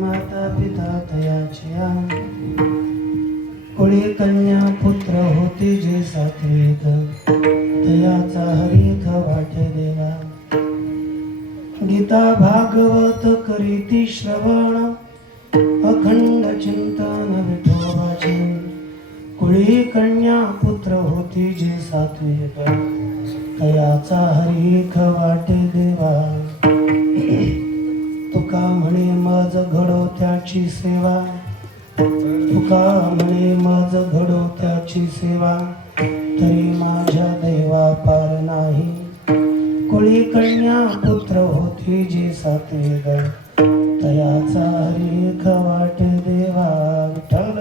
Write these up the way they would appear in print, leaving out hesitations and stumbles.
माता पिता तयाच्या कुळी कन्या पुत्र होती जे सात्विक तयाचा हरिख वाटे देवा गीता भागवत करीती श्रवण अखंड चिंतन विठोबाचे कुळी कन्या पुत्र होती जे सात्विक तयाचा हरिख वाटे देवा तुका म्हणे मज घडो त्याची सेवा तुका म्हणे मज घडो त्याची सेवा तरी माझ्या देवा पार नाही कुळी कन्या पुत्र होती जी सात्विक तयाचा हरिख वाटे देवा विठ्ठल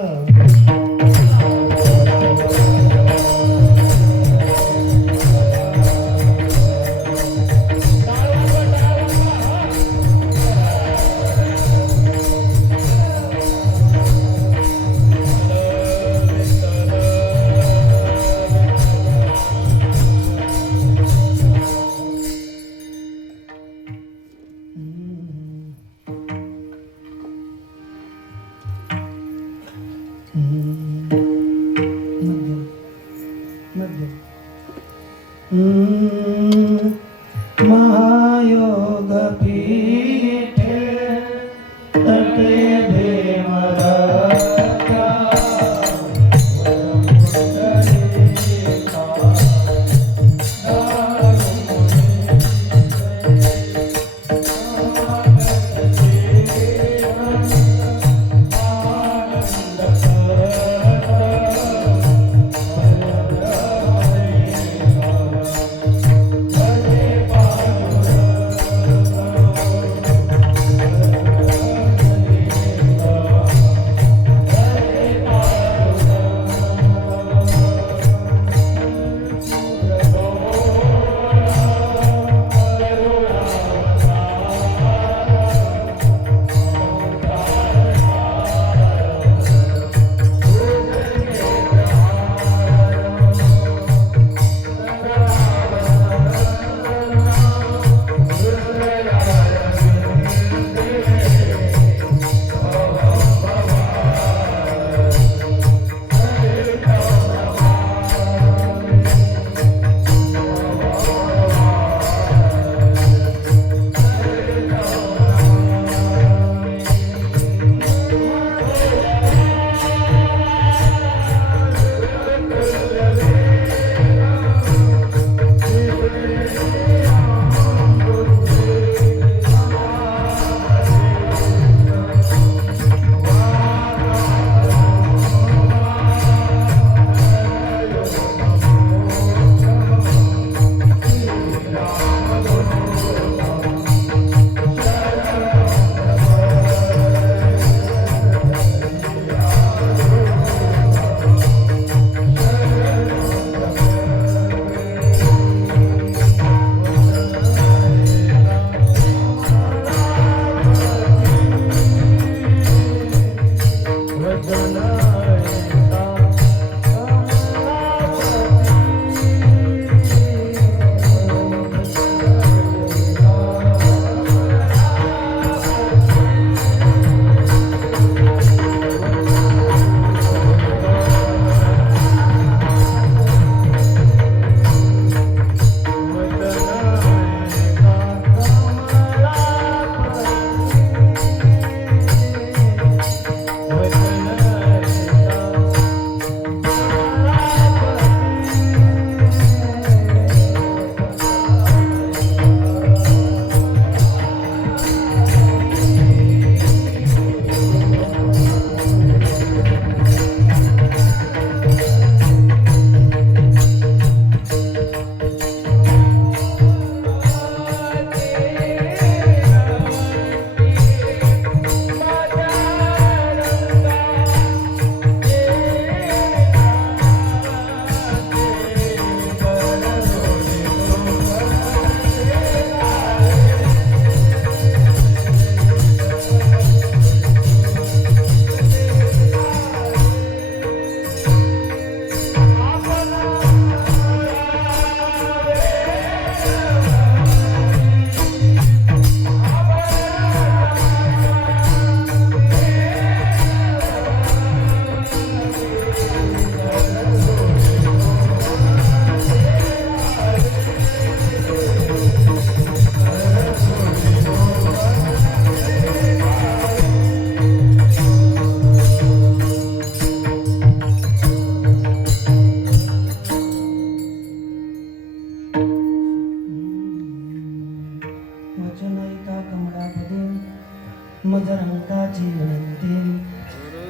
महायोग पीठे तटे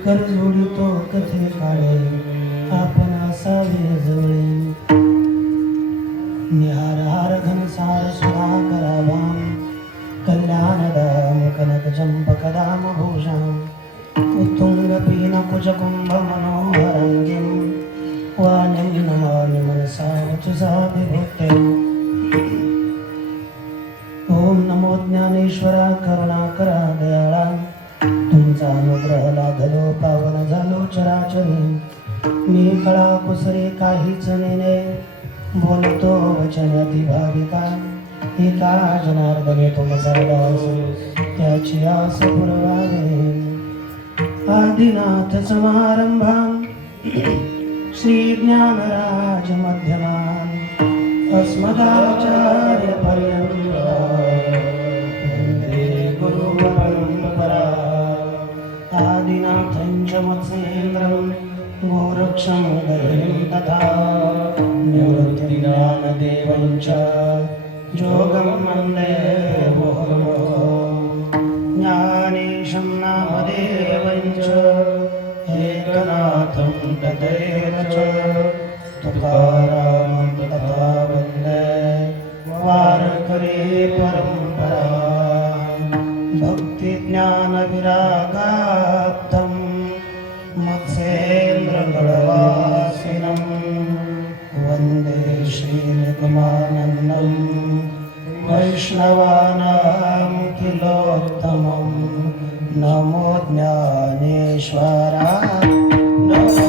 कर जोडितो कथे काळे आपण असावे जवळे निहार हार घनसार सुधाकरावाम कल्याणदाम कनक चंपकदाम भूषाम उत्तुंग पीनकुज कुंभ मनोहरंगिम वाणीं नमामि मनसा वचसा विभूते ओम नमो ज्ञानेश्वरा करुणाकरा दयाळा तुमचा अनुग्रह लाभलो पावन झालो चराचरी मी कळा कुसरे काहीच नेने बोलतो वचन अतिभाविका एका जनार्दने तुमचा दास त्याची आस पुरवावे आदिनाथ समारंभां श्री ज्ञानराज मध्यमान् अस्मदाचार्य पर्यन्तां वन्दे गुरु परम्परा आदिनाथं च मत्सेन्द्रं गोरक्षं गहिं तथा निवृत्तिज्ञानदेवं च योगं वन्दे मुहुर्मुहुः ज्ञानेशं नामदेवं च एकनाथं तथैव च तुकारामं तथा वन्दे वारकरी परम्परा भक्तिज्ञानविरागाप्तं मत्सेन्द्रगणवासिनं वन्दे श्रीनिगमानन्दं वैष्णवानां किलोत्तमं नमो ज्ञानेश्वरा नमो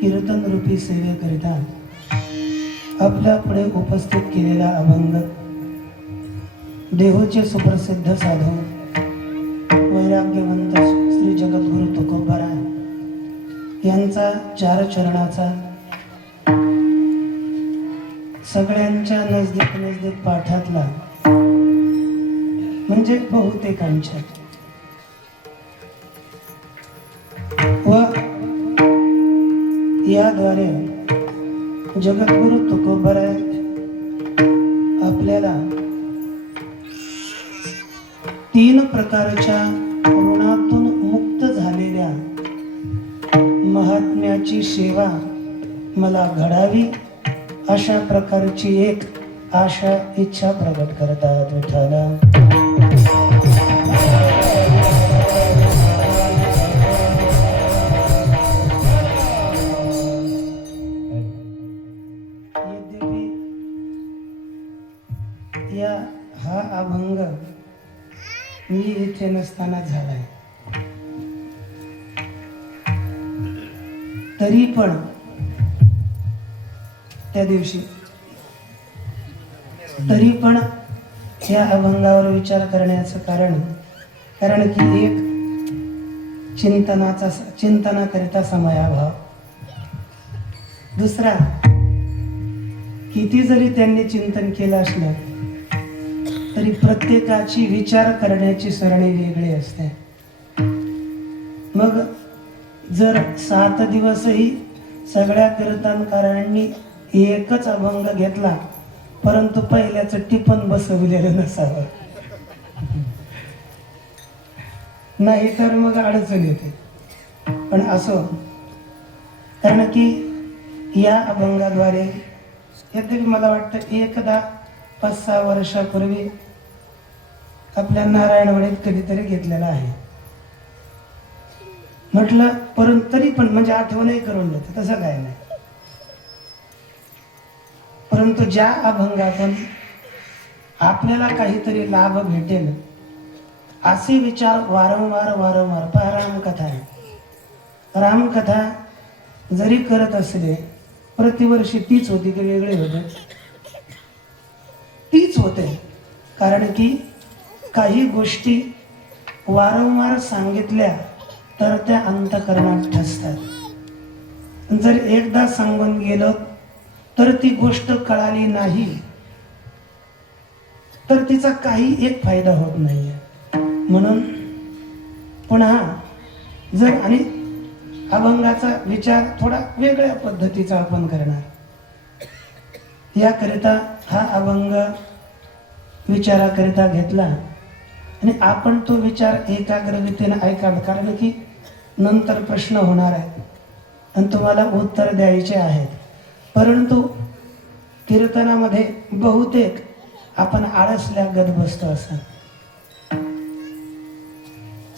कीर्तन रूपी सेवेकरिता आपल्या पुढे उपस्थित केलेला अभंग देहूचे सुप्रसिद्ध साधू वैराग्यवंत श्री जगद्गुरु तुकोबाराय यांचा चार चरणाचा सगळ्यांच्या नजदीक नजदीक पाठातला, म्हणजे बहुतेकांच्या. व याद्वारे जगद्गुरु तुकोबराय आपल्याला 3 प्रकारच्या ऋणातून मुक्त झालेल्या महात्म्याची सेवा मला घडावी अशा प्रकारची एक आशा इच्छा प्रकट करतात विठ्ठला. हा अभंग मी इथे नसताना झालाय, तरी पण त्या दिवशी या अभंगावर विचार करण्याचं कारण की एक चिंतनाकरिता समयाभाव, दुसरा किती जरी त्यांनी चिंतन केलं असलं तरी प्रत्येकाची विचार करण्याची सरणी वेगळी असते. मग जर 7 दिवसही सगळ्या कीर्तनकारांनी एकच अभंग घेतला परंतु पहिल्याचं टिपण बसवलेलं नसावं, नाही तर मग अडचण येते. पण असो, कारण की या अभंगाद्वारे यद्यपि मला वाटतं एकदा 5-6 वर्षापूर्वी आपल्या नारायणवाडीत कधीतरी घेतलेला आहे म्हटलं, परंतु तरी पण म्हणजे आठवणही करून देते, तसं काय नाही. परंतु ज्या अभंगातून आपल्याला काहीतरी लाभ भेटेल असे विचार वारंवार पहा. रामकथा जरी करत असले प्रतिवर्षी तीच होती की वेगळे होते? तीच होते. कारण की काही गोष्टी वारंवार सांगितल्या तर त्या अंतःकरणात ठसतात. जर एकदा सांगून गेलो तर ती गोष्ट कळाली नाही तर तिचा काही एक फायदा होत नाहीये. म्हणून पुन्हा जर आणि अभंगाचा विचार थोडा वेगळ्या पद्धतीचा आपण करणार, याकरिता हा अभंग विचाराकरिता घेतला आणि आपण तो विचार एकाग्रतेने ऐकाल. कारण की नंतर प्रश्न होणार आहे आणि तुम्हाला उत्तर द्यायचे आहेत. परंतु कीर्तनामध्ये बहुतेक आपण आळसल्यागत बसतो असं.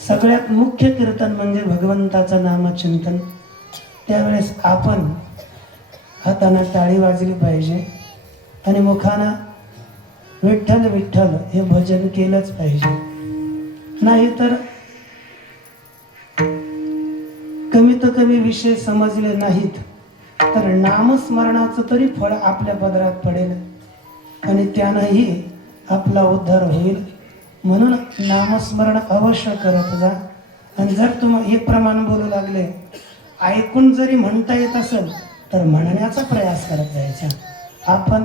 सगळ्यात मुख्य कीर्तन म्हणजे भगवंताचं नामचिंतन. त्यावेळेस आपण हाताने टाळी वाजली पाहिजे आणि मुखानं विठ्ठल विठ्ठल हे भजन केलंच पाहिजे. नाहीतर कमीत कमी विषय समजले नाहीत तर नामस्मरणाचं तरी फळ आपल्या पदरात पडेल आणि त्यानंही आपला उद्धार होईल. म्हणून नामस्मरण अवश्य करत जा. आणि जर तुम्ही एक प्रमाण बोलू लागले, ऐकून जरी म्हणता येत असेल तर म्हणण्याचा प्रयास करत जायचा. आपण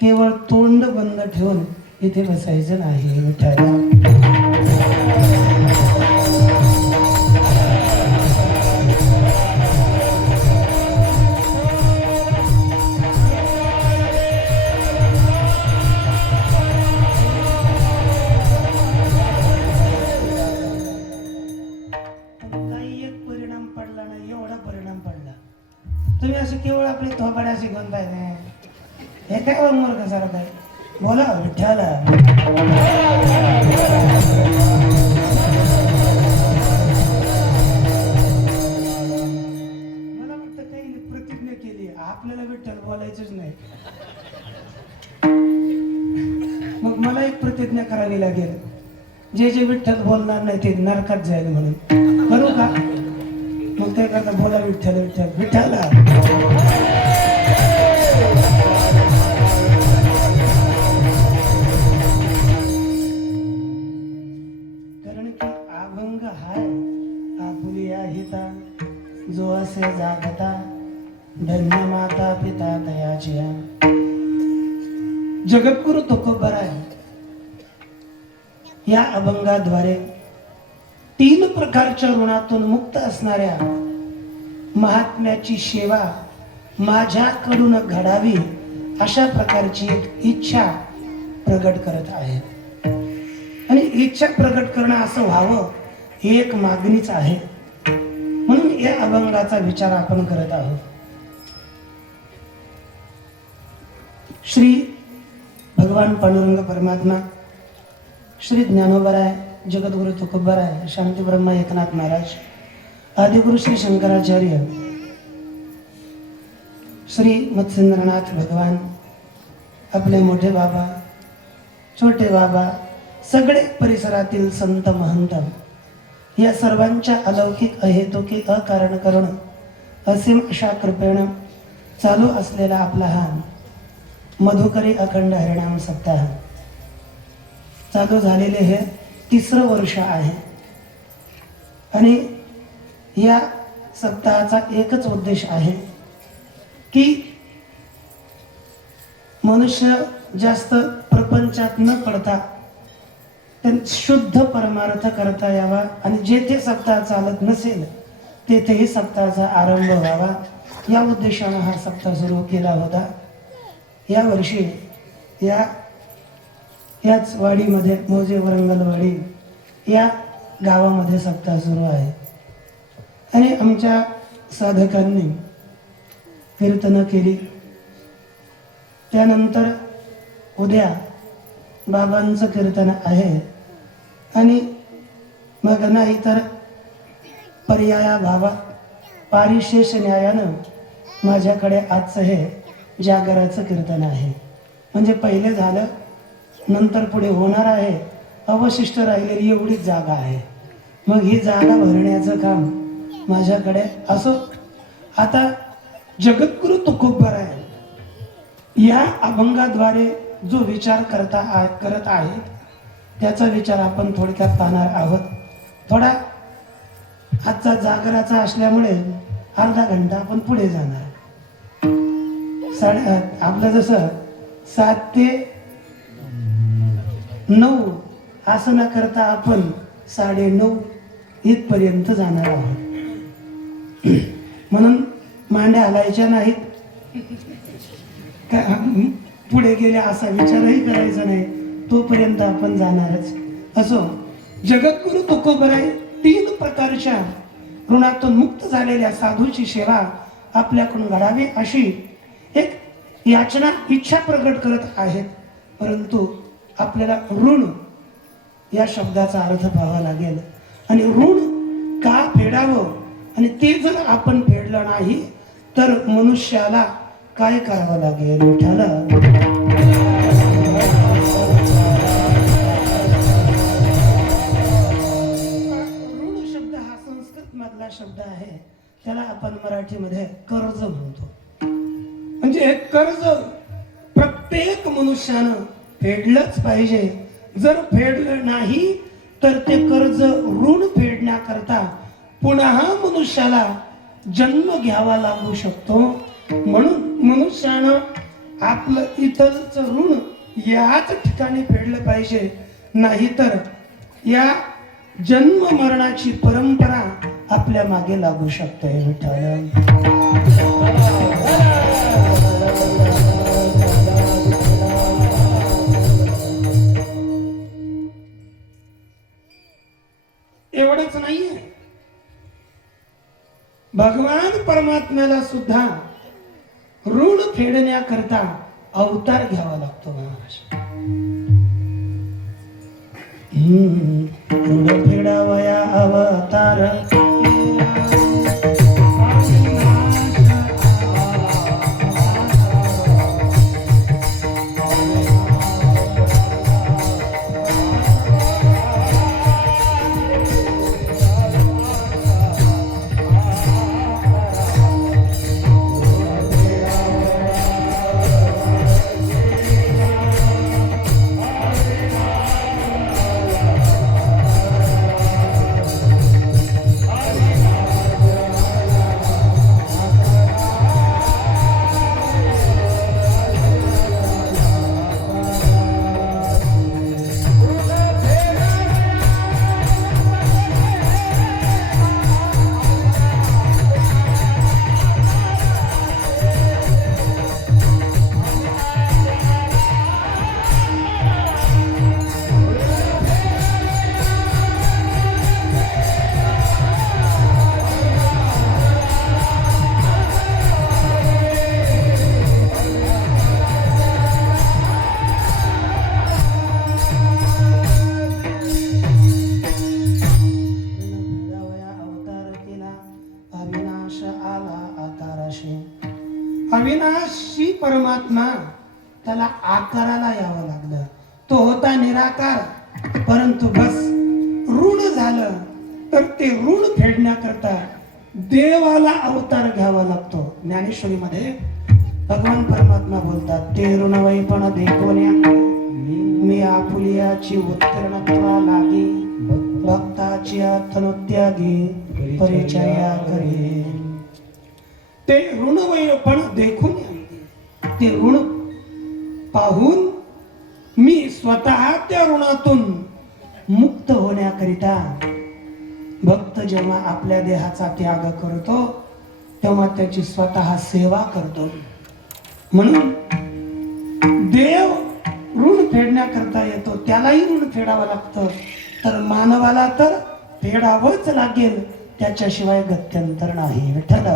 केवळ तोंड बंद ठेवून इथे बसायचं नाही. विठ्ठला तुम्ही असे केवळ आपले थोपाड्या शिकवताय नाही. हे काय मूर्ख सारखं आहे. बोला विठ्ठला. मला वाटतं काही प्रतिज्ञा केली आपल्याला विठ्ठल बोलायचंच नाही. मग मला एक प्रतिज्ञा करावी लागेल, जे विठ्ठल बोलणार नाही ते नरकात जाईल म्हणून. करू का? मग काय करता, बोला विठ्ठल विठ्ठल विठ्ठला. कारण की अभंग हाय आपुलिया हिता जो असे जागता धन्य माता पिता तयाचिया. जगद्गुरु तुकोबराय या अभंगाद्वारे 3 प्रकारच्या ऋणातून मुक्त असणाऱ्या महात्म्याची सेवा माझ्याकडून घडावी अशा प्रकारची एक इच्छा प्रगट करत आहेत. आणि इच्छा प्रगट करणं असं व्हावं ही एक मागणीच आहे. म्हणून या अभंगाचा विचार आपण करत आहोत. श्री भगवान पांडुरंग परमात्मा, श्री ज्ञानोबराय, जगद्गुरु तुकोबराय, शांती ब्रह्म एकनाथ महाराज, आदिगुरु श्री शंकराचार्य, श्री मत्स्येंद्रनाथ भगवान, आपले मोठे बाबा, छोटे बाबा, सगळे परिसरातील संत महंत या सर्वांच्या अलौकिक अहेतुकी अकारण करण असीम अशा कृपेनं चालू असलेला आपला हा मधुकरी अखंड हरिनाम सप्ताह चालू झालेले हे 3रं वर्ष आहे. आणि या सप्ताहाचा एकच उद्देश आहे की मनुष्य जास्त प्रपंचात न पडता शुद्ध परमार्थ करता यावा. आणि जेथे सप्ताह चालत नसेल तेथेही सप्ताहाचा आरंभ व्हावा या उद्देशाने हा सप्ताह सुरू केला होता. या वर्षी याच वाडीमध्ये, मौजे वरंगलवाडी या गावामध्ये सप्ताह सुरू आहे. आणि आमच्या साधकांनी कीर्तन केली. त्यानंतर उद्या बाबांचं कीर्तन आहे. आणि मग नाही तर पर्याया भावा पारिशेष न्यायानं माझ्याकडे आजचं हे जागराचं कीर्तन आहे. म्हणजे पहिले झालं, नंतर पुढे होणार आहे. अवशिष्ट राहिलेली एवढीच जागा आहे. मग ही जागा भरण्याचं काम माझ्याकडे असो. आता जगद्गुरु तुकोबराय या अभंगाद्वारे जो विचार करत आहेत त्याचा विचार आपण थोडक्यात पाहणार आहोत. थोडा आजचा जागराचा असल्यामुळे अर्धा घंटा आपण पुढे जाणार. आपलं जसं 7 ते 9 असं न करता आपण 9:30 इथपर्यंत जाणार आहोत. म्हणून मांड्या हलायच्या नाहीत, पुढे गेले असा विचारही करायचा नाही. तोपर्यंत आपण जाणारच. असो, जगद्गुरु तुकोबराय 3 प्रकारच्या ऋणातून मुक्त झालेल्या साधूची सेवा आपल्याकडून घडावी अशी एक याचना, इच्छा प्रगट करत आहेत. परंतु आपल्याला ऋण या शब्दाचा अर्थ पाहावा लागेल. आणि ऋण का फेडावं आणि ते जर आपण फेडलं नाही तर मनुष्याला काय करावं लागेल. विठ्ठल ऋण शब्द हा संस्कृत मधला शब्द आहे. त्याला आपण मराठीमध्ये कर्ज म्हणतो. म्हणजे कर्ज प्रत्येक मनुष्यानं फेडलंच पाहिजे. जर फेडलं नाही तर ते कर्ज ऋण फेडण्याकरता पुन्हा मनुष्याला जन्म घ्यावा लागू शकतो. म्हणून मनुष्यानं आपलं इतरचं ऋण याच ठिकाणी फेडलं पाहिजे. नाहीतर या जन्म मरणाची परंपरा आपल्या मागे लागू शकते. विठ्ठल एवढंच नाहीये, भगवान परमात्म्याला सुद्धा ऋण फेडण्याकरता अवतार घ्यावा लागतो. महाराज ऋण फेडावया अवतार अविनाशी परमात्मा त्याला आकाराला यावं लागलं. तो होता निराकार, परंतु बस ऋण झालं तर ते ऋण फेडण्याकरता देवाला अवतार घ्यावा लागतो. ज्ञानेश्वरीमध्ये भगवान परमात्मा बोलतात, ते ऋणवैपण देखोन्या मी आपुलियाची उत्तीर्णत्वा लागी भक्ताची आत्मत्यागी परिचर्या करे. ते ऋणवैपण देखून, ते ऋण पाहून मी स्वतः त्या ऋणातून मुक्त होण्याकरिता भक्त जेव्हा आपल्या देहाचा त्याग करतो तेव्हा त्याची स्वतः सेवा करतो. म्हणून देव ऋण फेडण्याकरता येतो, त्यालाही ऋण फेडावं लागतं. तर मानवाला तर फेडावंच लागेल, त्याच्याशिवाय गत्यंतर नाही. विठ्ठल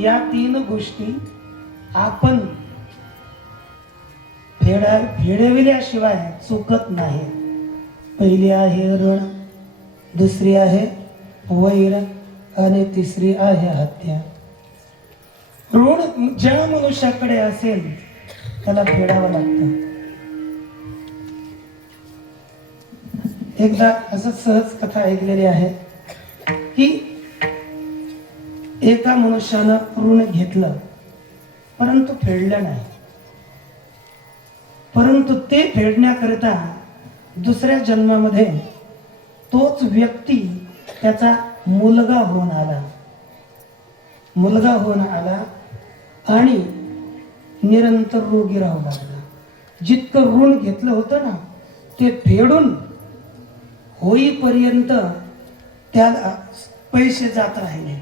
या तीन गोष्टी आपण फेडविल्याशिवाय चुकत नाही. पहिली आहे ऋण, दुसरी आहे वैर आणि तिसरी आहे हत्या. ऋण ज्या मनुष्याकडे असेल त्याला फेडावं लागतं. एकदा असं सहज कथा ऐकलेली आहे की एका मनुष्यानं ऋण घेतलं परंतु फेडलं नाही. परंतु ते फेडण्याकरिता दुसऱ्या जन्मामध्ये तोच व्यक्ती त्याचा मुलगा होऊन आला आणि निरंतर रोगी राहू लागला. जितकं ऋण घेतलं होतं ना ते फेडून होईपर्यंत त्याला पैसे जात राहिले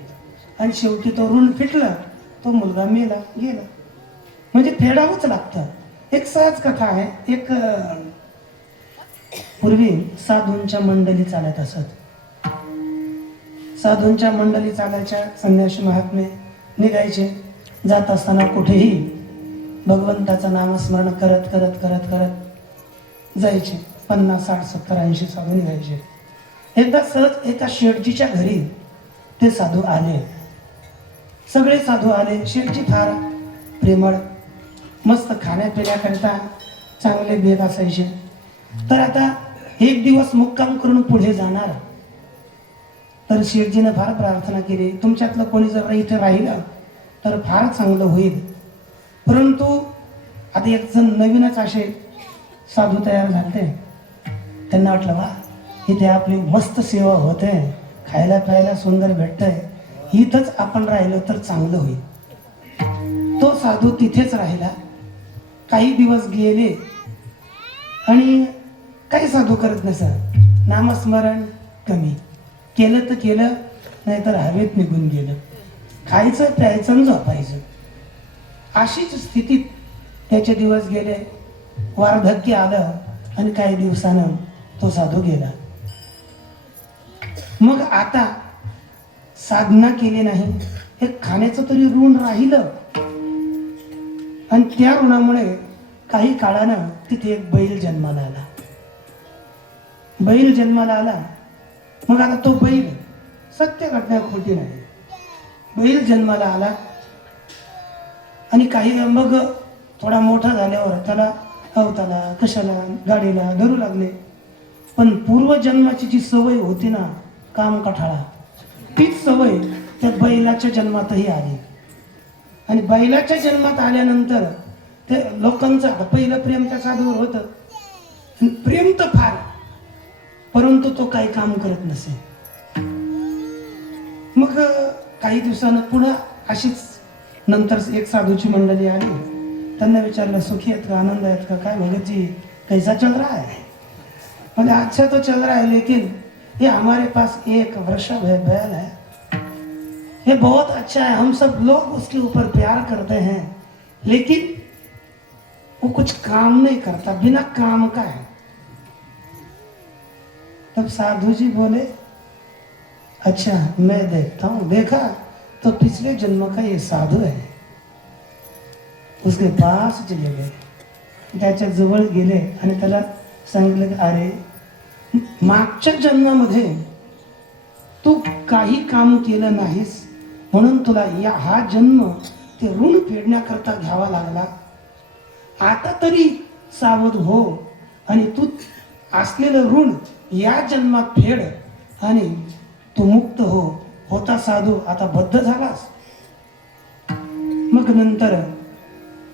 आणि शेवटी तो ऋण फिटला, तो मुलगा गेला. म्हणजे फेडावंच लागतं. एक सहज कथा आहे. एक पूर्वी साधूंच्या मंडळी चालत असत. साधूंच्या मंडळी चालायच्या, संन्यासी महात्मे निघायचे. जात असताना कुठेही भगवंताचं नामस्मरण करत करत करत करत जायचे. 50, 60, 70, 80 साधू निघायचे. एकदा सहज एका शेठजीच्या घरी ते साधू आले. सगळे साधू आले. शेठजी फार प्रेमळ, मस्त खाण्यापिण्याकरिता चांगले बेत असायचे. तर आता एक दिवस मुक्काम करून पुढे जाणार. तर शेठजीने फार प्रार्थना केली, तुमच्यातलं कोणी जर इथे राहिलं तर फार चांगलं होईल. परंतु आता एक जण नवीनच असे साधू तयार झाले. त्यांना वाटलं वा इथे आपली मस्त सेवा होते, खायला प्यायला सुंदर भेटतंय, इथंच आपण राहिलो तर चांगलं होईल. तो साधू तिथेच राहिला. काही दिवस गेले आणि काही साधू करत नसत. नामस्मरण कमी केलं तर केलं, नाहीतर हवेत निघून गेलं. खायचं प्यायचं आणि झोपायचं, अशीच स्थितीत त्याचे दिवस गेले. वार्धक्य आलं आणि काही दिवसानं तो साधू गेला. मग आता साधना केली नाही, हे खाण्याचं तरी ऋण राहिलं. आणि त्या ऋणामुळे काही काळानं तिथे एक बैल जन्माला आला. बैल जन्माला आला. मग आता तो बैल, सत्य घटना खोटी नाही, बैल जन्माला आला आणि काही मग थोडा मोठा झाल्यावर त्याला अवताला कशाला गाडीला धरू लागले. पण पूर्वजन्माची जी सवय होती ना, काम कठाळा, तीच सवय त्या बैलाच्या जन्मातही आली. आणि बैलाच्या जन्मात आल्यानंतर ते लोकांचं पहिलं प्रेम त्या साधूवर होतं. प्रेम तर फार, परंतु तो काही काम करत नसे. मग काही दिवसानं पुन्हा अशीच नंतर एक साधूची मंडळी आली. त्यांना विचारलं, सुखी आहेत का, आनंद आहेत का, काय भगत जी कैसा चल रहा है? बोले अच्छा तो चल रहा है, लेकिन ये हमारे पास एक वृषभ है, बैल है, ये बहुत अच्छा है, हम सब लोग उसके ऊपर प्यार करते हैं, लेकिन वो कुछ काम नहीं करता, बिना काम का है. तब साधु जी बोले, अच्छा मैं देखता हूं. देखा तो पिछले जन्म का ये साधु है. उसके पास चले गए, त्याच्या जवळ गेले आणि त्याला सांगितलं, अरे मागच्या जन्मामध्ये तू काही काम केलं नाहीस, म्हणून तुला हा जन्म ते ऋण फेडण्याकरता घ्यावा लागला. आता तरी सावध हो आणि तू असलेलं ऋण या जन्मात फेड आणि तू मुक्त हो. होता साधू, आता बद्ध झालास. मग नंतर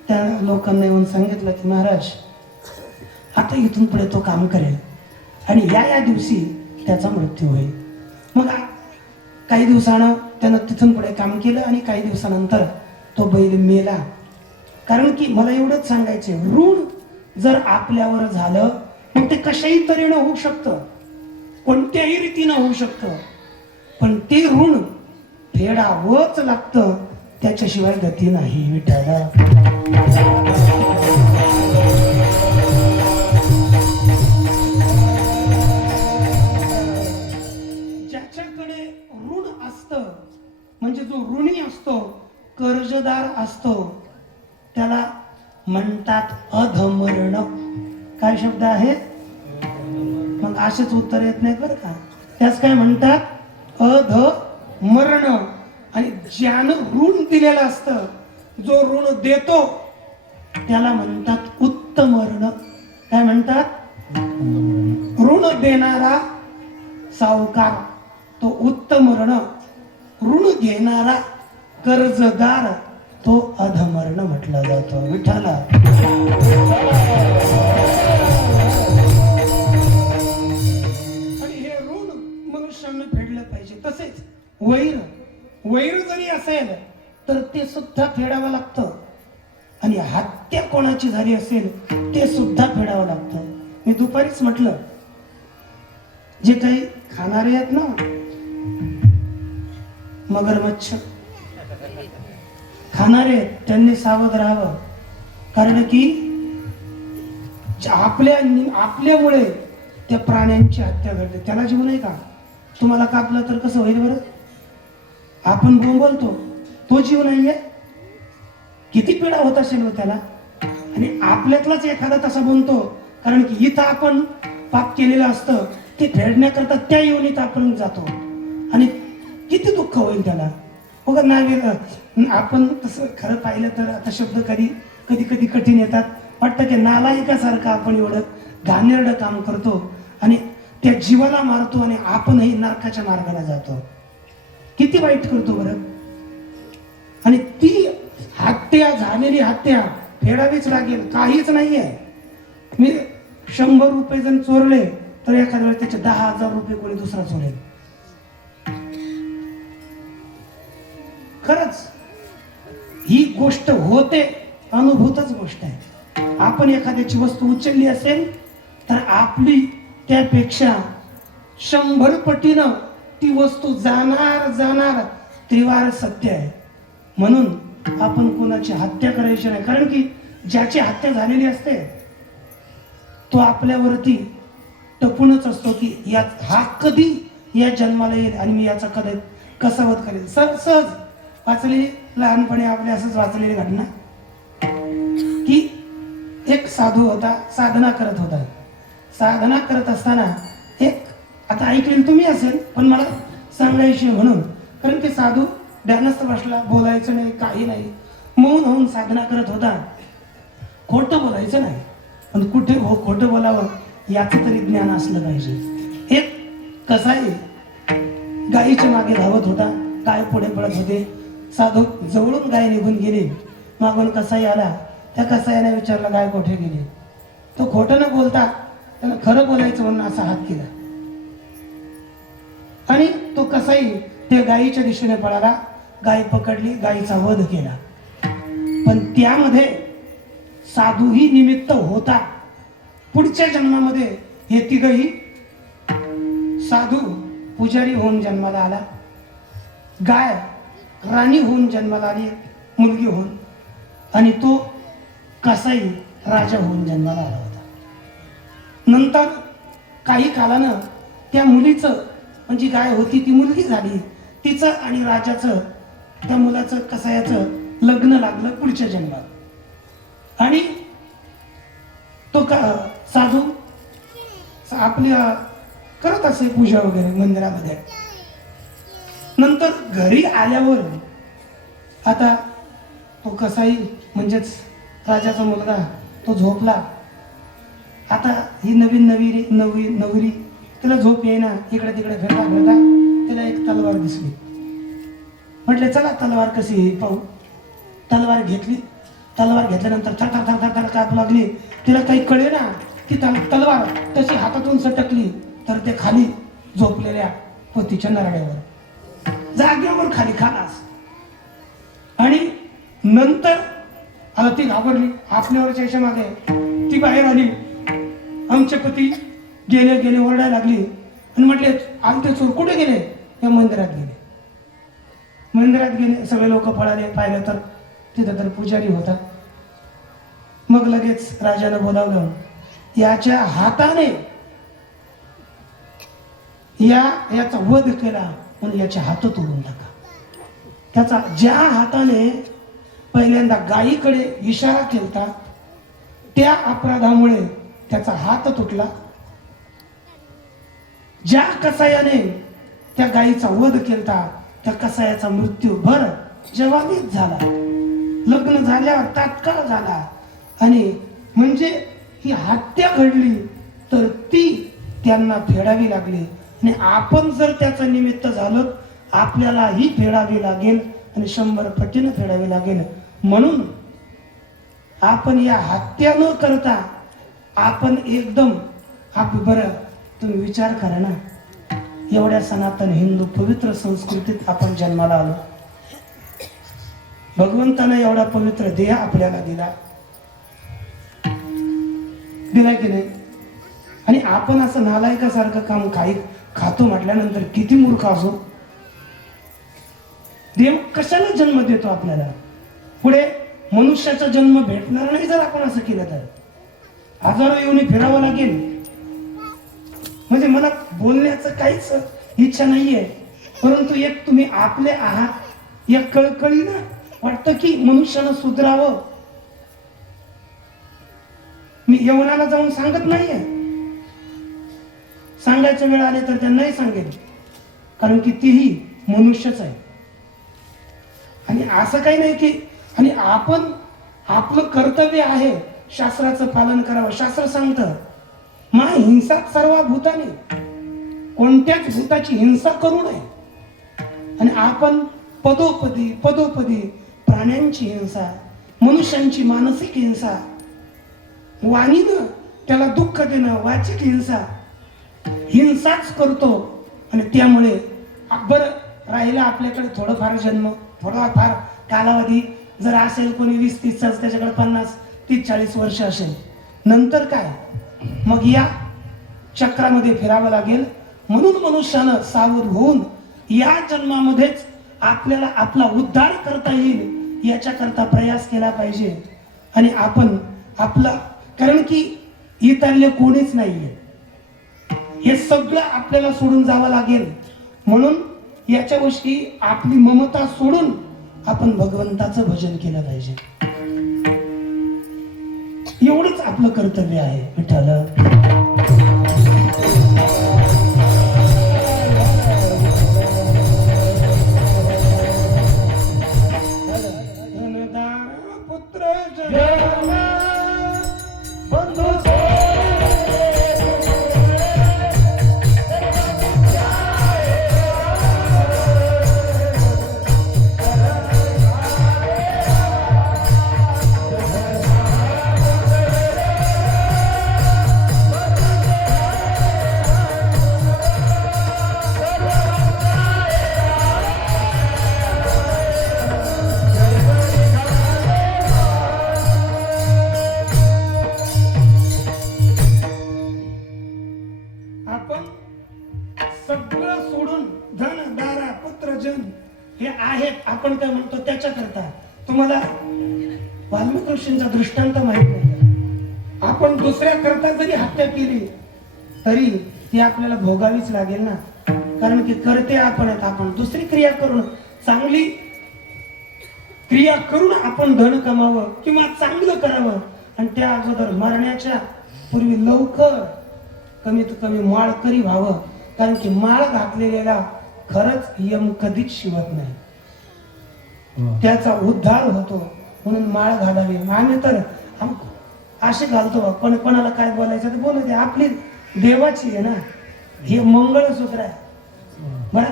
त्या लोकांना येऊन सांगितलं की महाराज, आता इथून पुढे तो काम करेल आणि या दिवशी त्याचा मृत्यू होईल. मग काही दिवसानं त्यानं तिथून पुढे काम केलं आणि काही दिवसानंतर तो बैल मेला. कारण की मला एवढंच सांगायचे, ऋण जर आपल्यावर झालं मग ते कशाही तऱ्हेनं होऊ शकतं, कोणत्याही रीतीनं होऊ शकतं, पण ते ऋण फेडावंच लागतं, त्याच्याशिवाय गती नाही. विठाला ज्याच्याकडे ऋण असतं, म्हणजे जो ऋणी असतो, कर्जदार असतो, त्याला म्हणतात अधमरण. काय शब्द आहे? मग असेच उत्तर येत नाहीत बरं का. त्यास काय म्हणतात? अधमरण. आणि ज्यानं ऋण दिलेलं असतं, जो ऋण देतो, त्याला म्हणतात उत्तमरण. काय म्हणतात? ऋण देणारा सावकार तो उत्तमरण, ऋण घेणारा कर्जदार तो अधमरण म्हटला जातो. विठ्ठला आणि हे ऋण मनुष्याने फेडलं पाहिजे. तसेच वैर जरी असेल तर ते सुद्धा फेडावं लागतं. आणि हत्या कोणाची झाली असेल ते सुद्धा फेडावं लागतं. मी दुपारीच म्हटलं, जे काही खाणारे आहेत ना मगरमच्छ खाणारे, त्यांनी सावध राहावं. कारण की आपल्यामुळे त्या प्राण्यांची हत्या घडते. त्याला जीव नाही का? तुम्हाला कापलं तर कसं होईल बरं? आपण बोंबलतो, तो जीव नाहीये, किती पीडा होत असेल त्याला. आणि आपल्यातलाच एखादा तसा बनतो, कारण की इथं आपण पाप केलेलं असतं, ते फेडण्याकरता त्या योनीत आपण जातो आणि किती दुःख होईल त्याला. बघा नाही, आपण तसं खरं पाहिलं तर आता शब्द कधी कठीण येतात. वाटतं की नालायकासारखं आपण एवढं घाणेरडं काम करतो आणि त्या जीवाला मारतो आणि आपणही नरकाच्या मार्गाला जातो. किती वाईट करतो बरं. आणि ती हत्या, झालेली हत्या फेडावीच लागेल, काहीच नाहीये. मी 100 रुपये जण चोरले तर एखाद्या वेळेस त्याचे 10,000 रुपये कोणी दुसरा चोरेल. खरंच ही गोष्ट होते, अनुभूतच गोष्ट आहे. आपण एखाद्याची वस्तू उचलली असेल तर आपली त्यापेक्षा 100 पटीनं ती वस्तू जाणार त्रिवार सत्य आहे. म्हणून आपण कोणाची हत्या करायची नाही. कारण की ज्याची हत्या झालेली असते तो आपल्यावरती टपूनच असतो की हा कधी या जन्माला येईल आणि मी याचा कसा वध करेल. सहज वाचलेली, लहानपणी आपल्या असंच वाचलेली घटना की एक साधू होता, साधना करत असताना एक आता ऐकलेलं तुम्ही असेल, पण मला सांगायची म्हणून, कारण की साधू ध्यानस्थ बसला, बोलायचं नाही, काही नाही, मौन होऊन साधना करत होता. खोटं बोलायचं नाही, पण कुठे खोटं बोलावं याचं तरी ज्ञान असलं पाहिजे. एक कसाई गायीच्या मागे धावत होता, गाय पुढे पडत होते. साधू जवळून गाय निघून गेली, मागून कसाई आला. त्या कसाईने विचारलं गाय कुठे गेली. तो खोटं न बोलता त्यानं खरं बोलायचं म्हणून असा हात केला आणि तो कसाई त्या गायीच्या दिशेने पळाला. गाय पकडली, गायीचा वध केला. पण त्यामध्ये साधूही निमित्त होता. पुढच्या जन्मामध्ये हे तिघही साधू पुजारी होऊन जन्माला आला, गाय राणी होऊन जन्माला आली, मुलगी होऊन, आणि तो कसाई राजा होऊन जन्माला आला होता. नंतर काही कालानं त्या मुलीचं, म्हणजे गाय होती ती मुलगी झाली, तिचं आणि राजाचं, त्या मुलाचं कसायाचं लग्न लागलं पुढच्या जन्मात. आणि तो साधू आपल्या करत असे पूजा वगैरे मंदिरामध्ये. नंतर घरी आल्यावर आता तो कसाई म्हणजेच राजाचा मुलगा तो झोपला. आता ही नवीन नवरी तिला झोप येईना, इकडे तिकडे फिरता फिरता तिला एक तलवार दिसली. म्हटले चला तलवार कशी आहे पाहू. तलवार घेतली. तलवार घेतल्यानंतर थर थर थर थर कापू लागली. तिला काही कळे ना की तलवार तशी हातातून सटकली तर ते खाली झोपलेल्या पतीच्या नरड्यावर, जागेवर खाली खालास. आणि नंतर आता ती घाबरली. आपल्यावरच्या याच्या मागे ती बाहेर आली. आमचे पती गेले गेले ओरडायला लागली आणि म्हटले आमचे चोर कुठे गेले. या मंदिरात गेले. मंदिरात गेले, सगळे लोक पळाले. पाहिलं तर तिथं तर पुजारी होता. मग लगेच राजानं बोलावलं, याच्या हाताने याचा वध केला म्हणून याचे हात तोडून टाका. त्याचा ज्या हाताने पहिल्यांदा गायीकडे इशारा केलता त्या अपराधामुळे त्याचा हात तुटला. ज्या कसायाने त्या गायीचा वध केलता त्या कसायाचा मृत्यू जवानीच झाला. लग्न झाल्यावर तात्काळ झाला. आणि म्हणजे ही हत्या घडली तर ती त्यांना फेडावी लागली. आणि आपण जर त्याचं निमित्त झालं आपल्यालाही फेडावी लागेल आणि 100 पटीनं फेडावी लागेल. म्हणून आपण या हत्या न करता आपण एकदम बरं तुम्ही विचार करा ना, एवढ्या सनातन हिंदू पवित्र संस्कृतीत आपण जन्माला आलो. भगवंताने एवढा पवित्र देह आपल्याला दिला की नाही. आणि आपण असं नालायकासारखं काम खातो म्हटल्यानंतर किती मूर्ख असो. देव कशाला जन्म देतो आपल्याला. पुढे मनुष्याचा जन्म भेटणार नाही जर आपण असं केलं तर. हजारो येऊन फिरावं लागेल. म्हणजे मला बोलण्याचं काहीच इच्छा नाहीये, परंतु एक तुम्ही आपले आहात या कळकळीनं वाटतं की मनुष्यानं सुधरावं. मी यवनाला जाऊन सांगत नाहीये, सांगायचं वेळ आले तर त्यांनाही सांगेल, कारण की तीही मनुष्यच आहे. आणि असं काही नाही की, आणि आपण आपलं कर्तव्य आहे शास्त्राचं पालन करावं. शास्त्र सांगतं मा हिंसात सर्व भूताने, कोणत्याच भूताची हिंसा करू नये. आणि आपण पदोपदी प्राण्यांची हिंसा, मनुष्यांची मानसिक हिंसा, वाणीनं त्याला दुःख देणं, वाचिक हिंसाच करतो. आणि त्यामुळे बरं राहिला आपल्याकडे थोडंफार जन्म, थोडाफार कालावधी जर असेल, कोणी 20-30 त्याच्याकडे 50-30-40 वर्ष असेल, नंतर काय मग या चक्रामध्ये फिरावं लागेल. म्हणून मनुष्यानं सावध होऊन या जन्मामध्येच आपल्याला आपला उद्धार करता येईल याच्याकरता प्रयास केला पाहिजे. आणि आपण आपला, कारण की इतरले कोणीच नाहीये, हे सगळं आपल्याला सोडून जावं लागेल. म्हणून याच्या गोष्टी आपली ममता सोडून आपण भगवंताचं भजन केलं पाहिजे. एवढंच आपलं कर्तव्य आहे. विठ्ठल आपण सगळं सोडून धन दारा पुत्र जन हे आहेत आपण काय म्हणतो त्याच्याकरता तुम्हाला वाल्मिक ऋषींचा दृष्टांत माहित नाही का? आपण दुसऱ्या करता जरी हत्या केली तरी ती आपल्याला भोगावीच लागेल ना, कारण की करते आपण आहेत. आपण दुसरी क्रिया करून चांगली क्रिया करून आपण धन कमावं किंवा चांगलं करावं आणि त्या अगोदर मरण्याच्या पूर्वी लवकर कमीत कमी माळकरी व्हावं, कारण की माळ घातलेला खरंच यम कधीच शिवत नाही, त्याचा उद्धार होतो. म्हणून माळ घालावी. आम्ही तर असे घालतो, पण कोणाला काय बोलायचं ते बोलू दे, आपली देवाची आहे ना, हे मंगळसूत्र आहे बरं,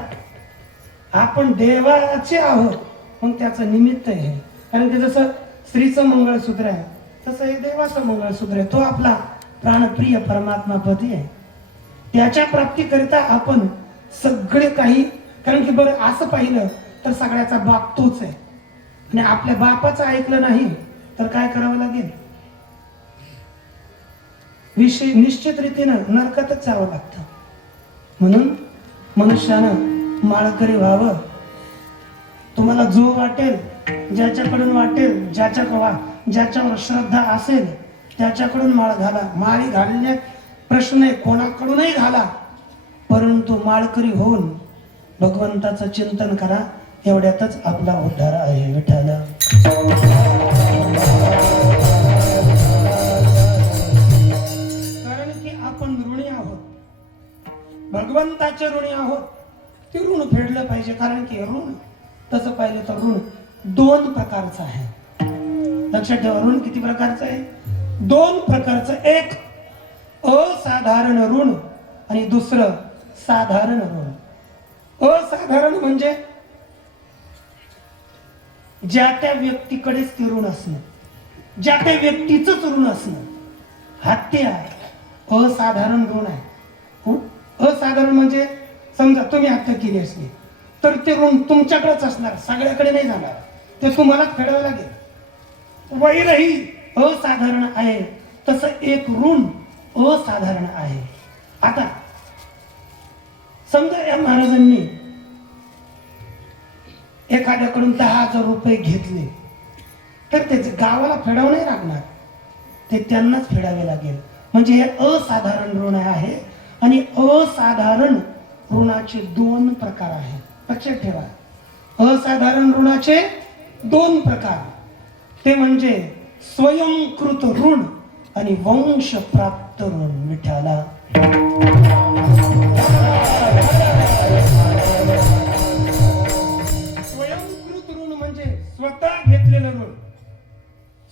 आपण देवाचे आहोत मग त्याचं निमित्त आहे. कारण की जसं स्त्रीचं मंगळसूत्र आहे तसं हे देवाचं मंगळसूत्र आहे. तो आपला प्राणप्रिय परमात्मा पती आहे. त्याच्या प्राप्तीकरिता आपण सगळे काही, कारण की बरं असं पाहिलं तर सगळ्याचा बाप तोच आहे आणि आपल्या बापाचं ऐकलं नाही तर काय करावं लागेल, विषय निश्चित रीतीनं नरकातच जावं लागतं. म्हणून मनुष्यानं माळकरी व्हावं. तुम्हाला जो वाटेल, ज्याच्याकडून वाटेल, ज्याच्यावर श्रद्धा असेल त्याच्याकडून माळ घाला. माळी घालण्यात प्रश्न आहे, कोणाकडूनही घाला, परंतु माळकरी होऊन भगवंताचं चिंतन करा. एवढ्यातच आपला उद्धार आहे. विठ्ठल कारण की आपण ऋणी आहोत, भगवंताचे ऋणी आहोत. ते ऋण फेडलं पाहिजे. कारण की ऋण तसं पाहिलं तर ऋण दोन प्रकारचं आहे. लक्षात ठेवा, ऋण किती प्रकारचं आहे? दोन प्रकारचं. एक असाधारण ऋण आणि दुसरं साधारण ऋण. असाधारण म्हणजे ज्या त्या व्यक्तीकडेच ते ऋण असणं, ज्या त्या व्यक्तीचंच ऋण असणं, हत्या असाधारण ऋण आहे. असाधारण म्हणजे समजा तुम्ही हत्या केली असली तर ते ऋण तुमच्याकडेच असणार, सगळ्याकडे नाही जाणार, ते तुम्हालाच फेडावं लागेल. वैरही असाधारण आहे, तसं एक ऋण असाधारण आहे. आता समजा या महाराजांनी एखाद्याकडून 10,000 रुपये घेतले तर त्याचे गावाला फेडावं नाही लागणार, ते त्यांनाच फेडावे लागेल. म्हणजे हे असाधारण ऋण आहे. आणि असाधारण ऋणाचे दोन प्रकार आहेत. लक्षात ठेवा, असाधारण ऋणाचे दोन प्रकार, ते म्हणजे स्वयंकृत ऋण आणि वंश प्राप्त ऋण. विठ्ठला स्वयंकृत ऋण म्हणजे स्वतः घेतलेलं ऋण.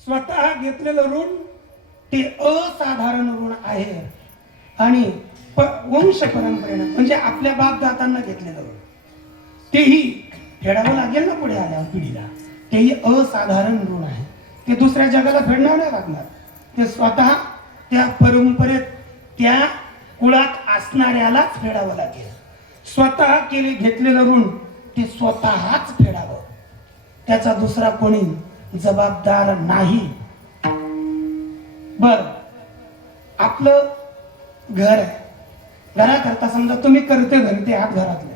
स्वतः घेतलेलं ऋण ते असाधारण ऋण आहे. आणि वंश परंपरेनं म्हणजे आपल्या बापदादांना घेतलेलं ऋण तेही फेडावं लागेल ना पुढे आल्या पिढीला, तेही असाधारण ऋण आहे. ते दुसऱ्या जगाला फेडणार नाही लागणार, ते स्वतः त्या परंपरेत त्या कुळात असणाऱ्यालाच फेडावं लागेल. स्वतः केले घेतलेलं ऋण ते स्वतःच फेडावं, त्याचा दुसरा कोणी जबाबदार नाही. बर, आपलं घर आहे, घराकरता समजा तुम्ही करते धरते आहात घरातले,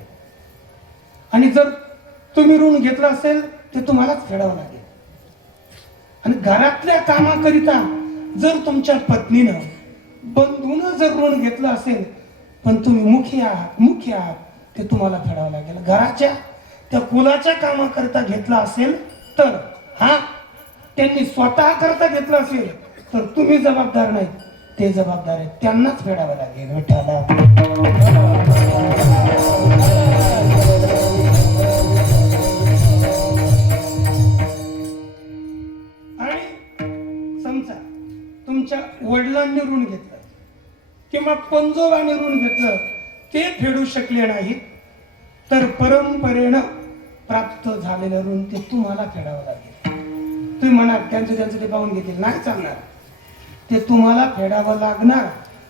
आणि जर तुम्ही ऋण घेतलं असेल ते तुम्हालाच फेडावं लागेल. आणि घरातल्या कामाकरिता जर तुमच्या पत्नीनं बंधूनं जर ऋण घेतलं असेल पण तुम्ही मुखी आहात ते तुम्हाला फेडावं लागेल. घराच्या त्या कुलाच्या कामाकरिता घेतलं असेल तर, हा त्यांनी स्वतः करता घेतलं असेल तर तुम्ही जबाबदार नाही, ते जबाबदार आहेत, त्यांनाच फेडावं लागेल. विठ्ठला आणि समजा तुमच्या वडिलांनी ऋण घेतलं किंवा पंजोबाने ऋण घेतलं, ते फेडू शकले नाहीत तर परंपरेनं प्राप्त झालेलं ऋण ते तुम्हाला फेडावं लागेल. तुम्ही म्हणा त्यांचं ते पाहून घेतील, नाही चालणार, ते तुम्हाला फेडावं लागणार.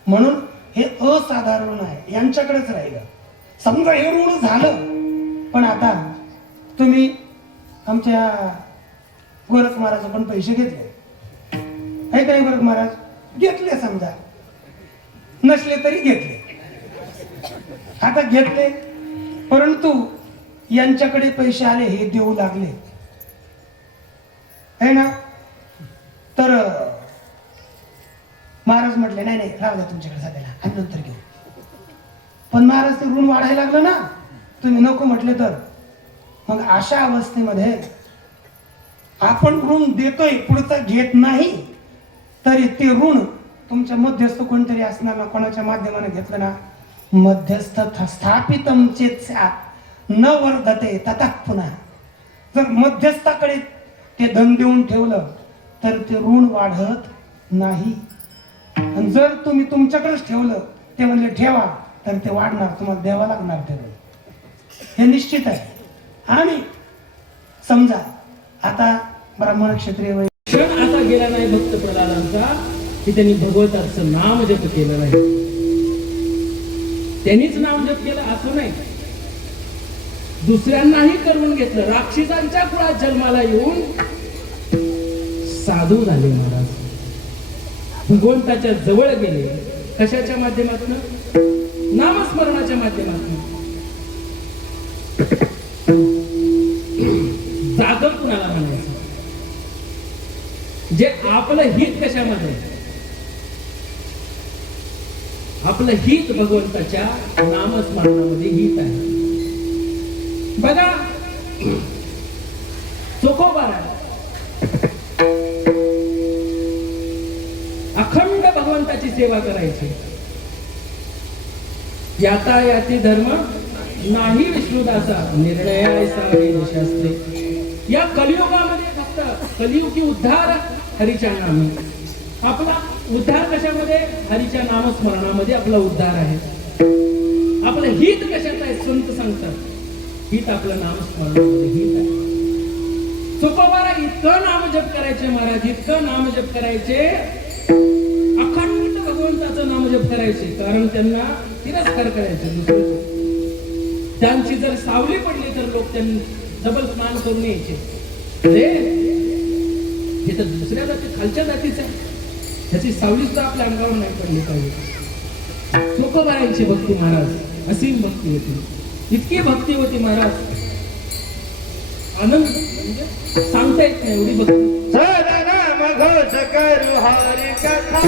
म्हणून हे असाधारण आहे, यांच्याकडेच राहिलं. समजा हे ऋण झालं, पण आता तुम्ही आमच्या गोरख महाराज पण पैसे घेतले आहे का नाही? गोरख महाराज घेतले, समजा नसले तरी घेतले, आता घेतले, परंतु यांच्याकडे पैसे आले हे देऊ लागले है ना. तर महाराज म्हटले नाही नाही राहू द्या तुमच्याकडे सध्याला आणि नंतर घेऊ. पण महाराज ते ऋण वाढायला लागलं ना, तुम्ही नको म्हटले तर. मग अशा अवस्थेमध्ये आपण ऋण देतोय, पुढचा घेत नाही, तरी ते ऋण तुमच्या मध्यस्थ कोणतरी असणार ना, कोणाच्या माध्यमाने घेतलं ना, मध्यस्थ स्थापितम चेत न वर्धते ततः पुन्हा. जर मध्यस्थाकडे ते धन देऊन ठेवलं तर ते ऋण वाढत नाही. आणि जर तुम्ही तुमच्याकडेच ठेवलं, ते म्हणले ठेवा, तर ते वाढणार, तुम्हाला द्यावं लागणार ते ऋण. हे निश्चित आहे. आणि समजा आता ब्राह्मण क्षत्रिय क्षण असा गेला नाही भक्त प्रल्हादांचा की त्यांनी भगवंताचं नाम जप केलं नाही. त्यांनीच नाम जप केलं असं नाही, दुसऱ्यांनाही करून घेतलं. राक्षसांच्या कुळात जन्माला येऊन साधू झाले महाराज, भगवंताच्या जवळ गेले. कशाच्या माध्यमातून? नामस्मरणाच्या माध्यमातून. जागर कुणाला म्हणायचं? जे आपलं हित कशामध्ये? आपलं हित भगवंताच्या नामस्मरणामध्ये हित आहे. बघा चोखोबारा अखंड भगवंताची सेवा करायची. याता याती धर्म नाही विष्णुदासा निर्णयासा शास्त्रे. या कलियुगामध्ये फक्त कलियुगी उद्धार हरीच्या नामी. आपला उद्धार कशामध्ये? हरीच्या नामस्मरणामध्ये आपला उद्धार आहे. आपलं हित कशात आहे? संत सांगतात हित आपलं नामस्मरणामध्ये हित आहे. चोखोबारा इतकं नामजप करायचे महाराज, इतकं नामजप करायचे, अखंड भगवंताचं नामजप करायचे. कारण त्यांना तिरस्कार करायचे दुसरे. त्यांची जर सावली पडली तर लोक त्यांनी डबल स्नान करून यायचे. अरे हे तर दुसऱ्या जाती, खालच्या जातीचं आहे, त्याची सावली सुद्धा आपल्या अंगावर नाही पडली पाहिजे. चोखोबारांची भक्ती महाराज, असीम भक्ती होती, इतकी भक्ती होती महाराज, आनंद म्हणजे सांगता येत नाही एवढी भक्ती. सदानाम घोष करू हरि कथा.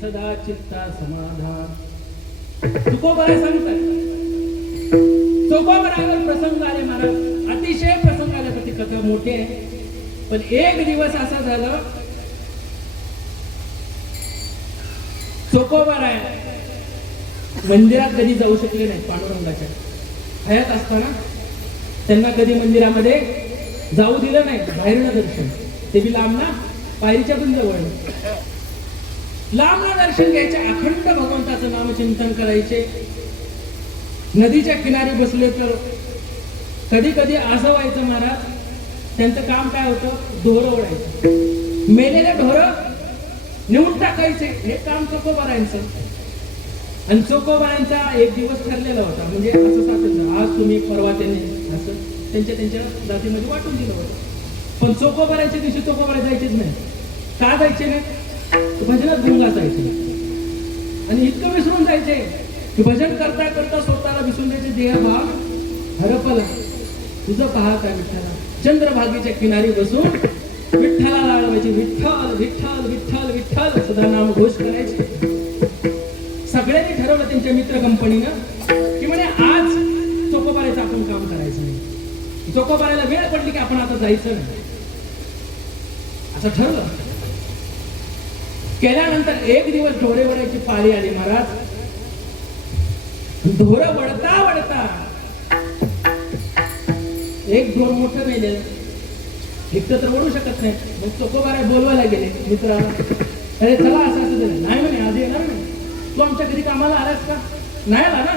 सदा चित्ता समाधान. तुकोबारा सांगतात, चोखोबारावर प्रसंग आले महाराज, अतिशय प्रसंग आले. तर ती कथा मोठी आहे, पण एक दिवस असा झालं, चोखोबारा मंदिरात कधी जाऊ शकले नाही. पांडुरंगाच्या हयात असताना त्यांना कधी मंदिरामध्ये जाऊ दिलं नाही. बाहेरनं दर्शन, ते बी लांब ना, पायरीच्या पण जवळ लांब दर्शन घ्यायचे. अखंड भगवंताचं नामचिंतन करायचे. नदीच्या किनारी बसले तर कधी कधी असं व्हायचं महाराज, त्यांचं काम काय होतं? ढोरं ओढायचं, मेलेले ढोरं नेऊन टाकायचे. हे काम चोखोबारांचं. आणि चोखोबारांचा एक दिवस ठरलेला होता, म्हणजे असं सांगितलं, आज तुम्ही परवा त्यांनी असं त्यांच्या जातीमध्ये वाटून दिलं होतं. पण चोखोबारांच्या दिवशी चोखोबारा जायचेच नाही. का जायचे नाही? भजनात गुंगा जायचे. आणि इतकं विसरून जायचे की भजन करता करता स्वतःला विसरून द्यायचे. देहभाव हरपला, तुझं पाहत आहे विठ्ठला. चंद्रभागेच्या किनारी बसून विठ्ठला लाळवायचे. विठ्ठल विठ्ठल विठ्ठल विठ्ठल सदा नाम घोष करायचे. सगळ्यांनी ठरवलं त्यांच्या मित्र कंपनीनं की म्हणे आज चोखोबाराचं आपण काम करायचं नाही. चोखोबाराला वेळ पडली की आपण आता जायचं नाही असं ठरलं. केल्यानंतर एक दिवस ढोरे वडायची पाळी आली महाराज. ढोर वडता वडता एक ढोर मोठं मेले, एकटं तर ओढू शकत नाही. मग चोकोबाराय बोलवायला गेले मित्राला, अरे चला असं असं झालं. नाही म्हणे, आज येणार नाही. तू आमच्या घरी कामाला आलास का? नाही आला ना,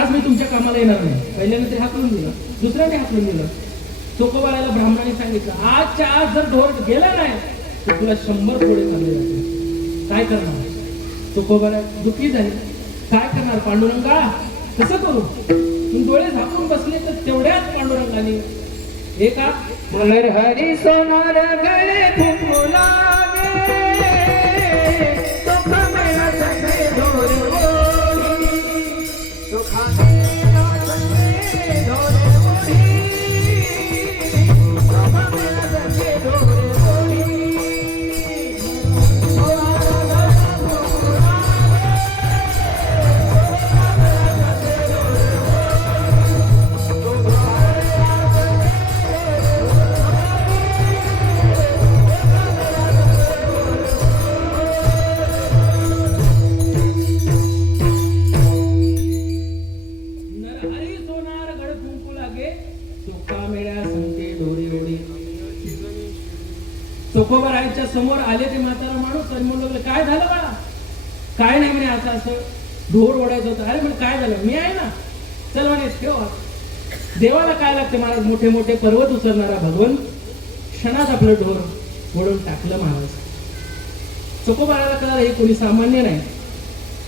आज मी तुमच्या कामाला येणार नाही. पहिल्याने ते हाकलून दिलं, दुसऱ्याने हाकलून दिलं. चोकोबारायला ब्राह्मणाने सांगितलं, आजच्या आज जर ढोर गेला नाही तर तुला 100 कोडे चालले जातील. काय करणार? चोकोबाराय दुःखी झाले. काय करणार पांडुरंगा, कसं करू? तुम्ही डोळे झाकून बसले तर तेवढ्याच पांडुरंगाने एका मलर हरी सोनार गळे फुंकू लागे, सुखमय सखे ढोर ओढी, सुखाने सखे ढोर ओढी, सुखमय सखे ढोर ओढी. नरहरी सोनार गड फुंकू लागे, चोखा मेळ्या संते ढोरी ओढी. चोखोबारायांच्या समोर आले ते म्हातारा माणूस आणि म्हणलं, काय झालं बाळा? काय नाही म्हणे, असं असं ढोर ओढायचं होतं. अरे म्हणे काय झालं? मी आहे ना, चल म्हणे ठेव. देवाला काय लागते महाराज? मोठे मोठे पर्वत उचलणारा भगवंत क्षणात आपलं ढोर ओढून टाकलं महाराज. चोखोबाराला कळलं हे कोणी सामान्य नाही.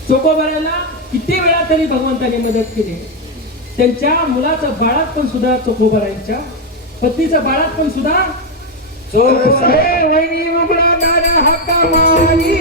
चोखोबाराला किती वेळा तरी भगवंताने मदत केली. त्यांच्या मुलाचं बाळात पण सुद्धा चोखोबारायांच्या पत्नीचं बाळात पण सुद्धा चोखोबाराय वैनी उघडा दार हाका मारी,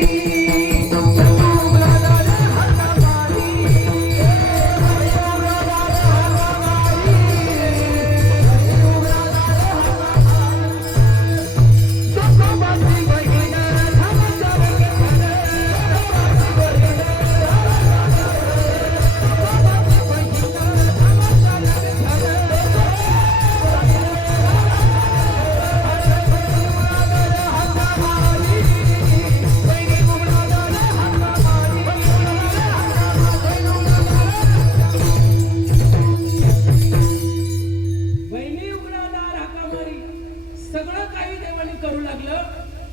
सगळं काही देवाने करू लागलं.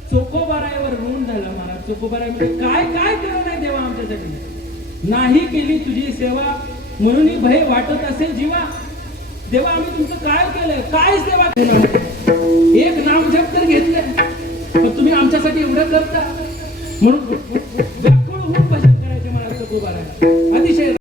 चोखोबारायावर ऋण झालं महाराज. चोखोबाराय म्हणजे काय काय केलं नाही देवा आमच्यासाठी? नाही केली तुझी सेवा म्हणून भय वाटत असेल जीवा. देवा आम्ही तुमचं काय केलंय? काय सेवा केलं? एक नाम जप तर घेतलंय, पण तुम्ही आमच्यासाठी एवढं करता म्हणून व्याकुळ होऊन भजन करायचे महाराज चोखोबाराय. अतिशय